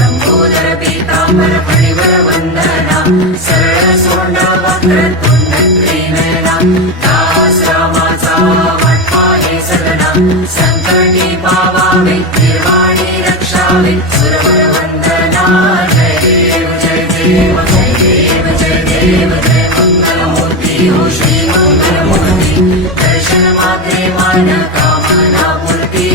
लंबोदर पीतांबर फणिवर वंदना सरळ सोंड वक्रतुंड त्रिनयना दास रामाचा वाटपा हे सदना संकटी पावावे निर्वाणी रक्षावे सुरवर वंदना जय देव जय देव जय देव जय देव जय मंगलमूर्ती हो श्री मंगलमूर्ती दर्शन मात्रे मान कामना पूर्ती